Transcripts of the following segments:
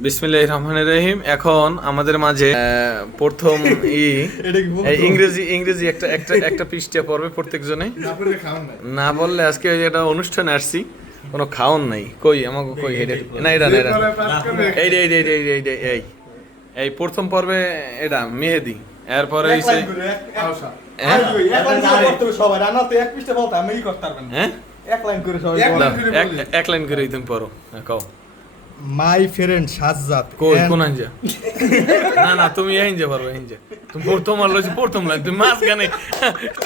বিসমিল্লাহির রহমানির রহিম। এখন আমাদের মাঝে প্রথম ইংরেজি একটা একটা একটা পৃষ্ঠা পড়বে প্রত্যেকজনে। না বললে আজকে এটা অনুষ্ঠানে আসছি, কোনো খাওন নাই। কই আমাকে কই না এটা না এটা এই এই এই এই এই এই এই প্রথম পর্বে এটা মেহেদি, এরপরে হইছে এক লাইন করে তুমি পড়ো। কও মাই ফ্রেন্ড সাজ্জাদ। কই কোন আনজা? না না তুমি আইনজা পারবে, আইনজা তুমি তোমার লইছে প্রথম লাইন, তুমি মাঝখানে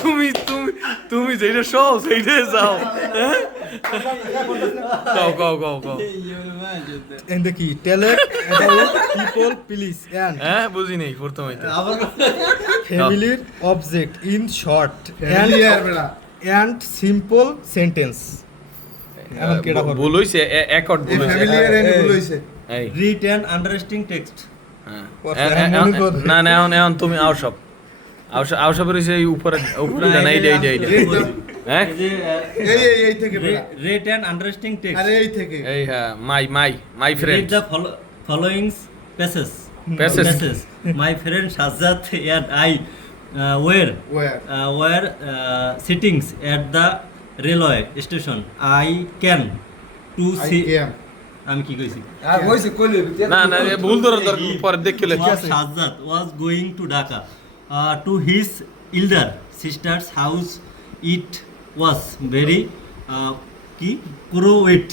তুমি তুমি তুমি যেটা সহজ সেইটা যাও। কও কও কও কও এন্ড কি tell about people please and বুঝি নেই প্রথম হইতে ফ্যামিলির object in short and simple sentence. এখন কেডা করবে? ভুল হইছে, একট ভুল হইছে, এই রিড এন্ড আন্ডারস্ট্যান্ডিং টেক্সট। না না এখন তুমি আও সব রইছে এই উপরে উপরে না এই এই হ্যাঁ এই থেকে রিড এন্ড আন্ডারস্ট্যান্ডিং টেক্সট। আরে এই থেকে এই হ্যাঁ my friend read the following passages. My friend Shazad and I were sitting at the railway station. I can to see. আমি কি কইছি? না না ভুল ধরে পরে দেখে লেখা আছে। Shazad was going to Dhaka to his elder sister's house. It was very কি corroded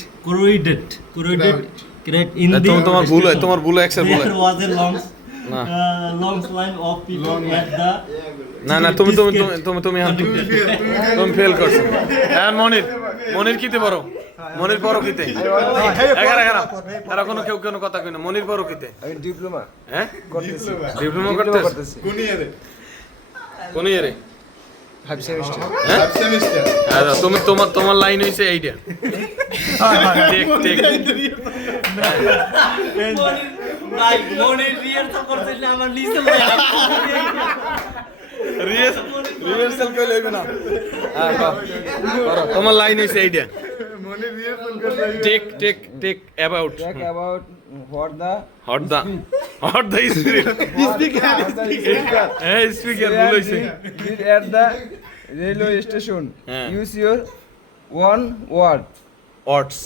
in the তোমার ভুল হয়, তোমার ভুল এক্সের ভুল হয়। There was a long line of people at the না না তুমি ফেল করছো। এখন মনির কিতে পড়ো, মনির পড়ো কিতে আর কোনো কথা কই না। মনির পড়ো কিতে? আমি ডিপ্লোমা হ্যাঁ করতেছি। ডিপ্লোমা করতেছি কোন ইয়ারে? 5 সেমিস্টার। আচ্ছা তুমি তোমার লাইন হইছে এইটা। ঠিক ঠিক মনির রিহার্সাল করতেছিল আমার নিচে রিহার্সাল কই লইবে না। তোমার লাইন হইছে এইটা। Take about hot the speaker ভুল হইছে। at the railway station. Use your one word. Oats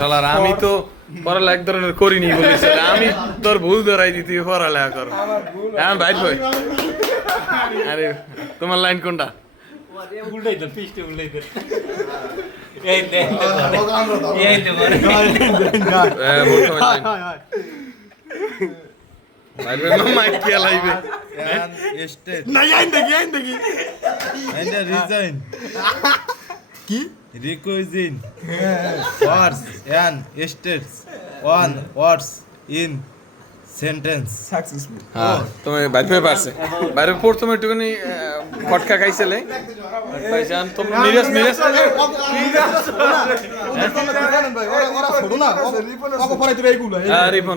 শালার আমি তো পড়ালেখা এক ধরনের করিনি বলেছি, আমি তোর ভুল ধরাই দিতে পড়ালেখা করো। এখন বাইর হই। আরে তোমার লাইন কোনটা? উল্টাই দেন পিছতে উল্টাই দেন এই দে এই দে বাইর হই মাইক কে লাইবে না আইন দেখি এন্ড রিজাইন কি requisite words and states one words in sentence successful. হ্যাঁ তুমি বাইর হয়ে পারছে। বাইরে প্রথমে একটুখানি ফটকা খাইছিলে পাইছান তো মিরাস ওরা ছোট না ওকে পড়াই দিবে এইগুলো রিপন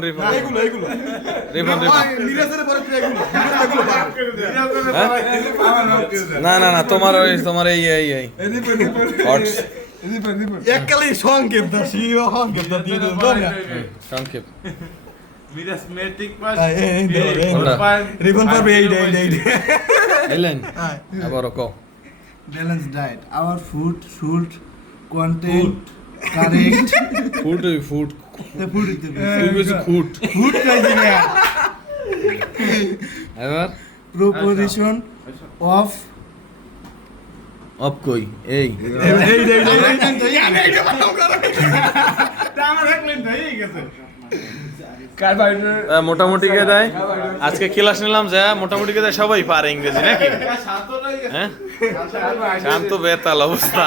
না না না তোমার এই অটস এককালে সংক্ষেপ দা সিও সংক্ষেপ দা দিয়ে দেব না সংক্ষেপ মিরাস মেট্রিক পাস রিবন পারবে এই এলেন আবার কও। Balanced diet. Our food should contain correct. Food The food is the best. তুই বেশি ফুড Food criteria. এবার Proposition of অফ কই এই মোটামুটি কে দেয় আজকে ক্লাস নিলাম যা মোটামুটি কে দেয় সবাই পারে ইংরেজি নাকি? হ্যাঁ শান্ত বেতাল অবস্থা।